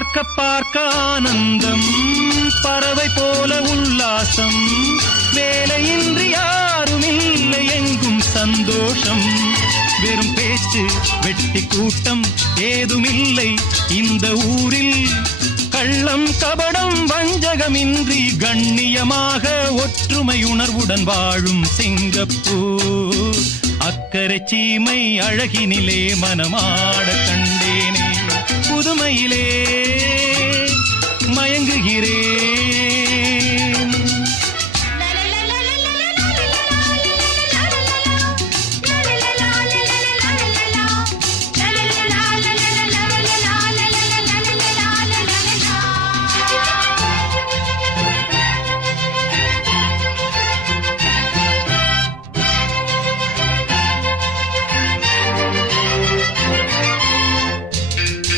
பார்க்க பார்க்க ஆனந்தம், பறவை போல உல்லாசம், வேலையின்றி யாரும் இல்லை எங்கும் சந்தோஷம். வெறும் பேச்சு வெட்டி கூட்டம் ஏதுமில்லை இந்த ஊரில். கள்ளம் கபடம் வஞ்சகமின்றி கண்ணியமாக ஒற்றுமை உணர்வுடன் வாழும் சிங்கப்பூர். அக்கரை சீமை அழகினிலே மனமாட கண்டேனே.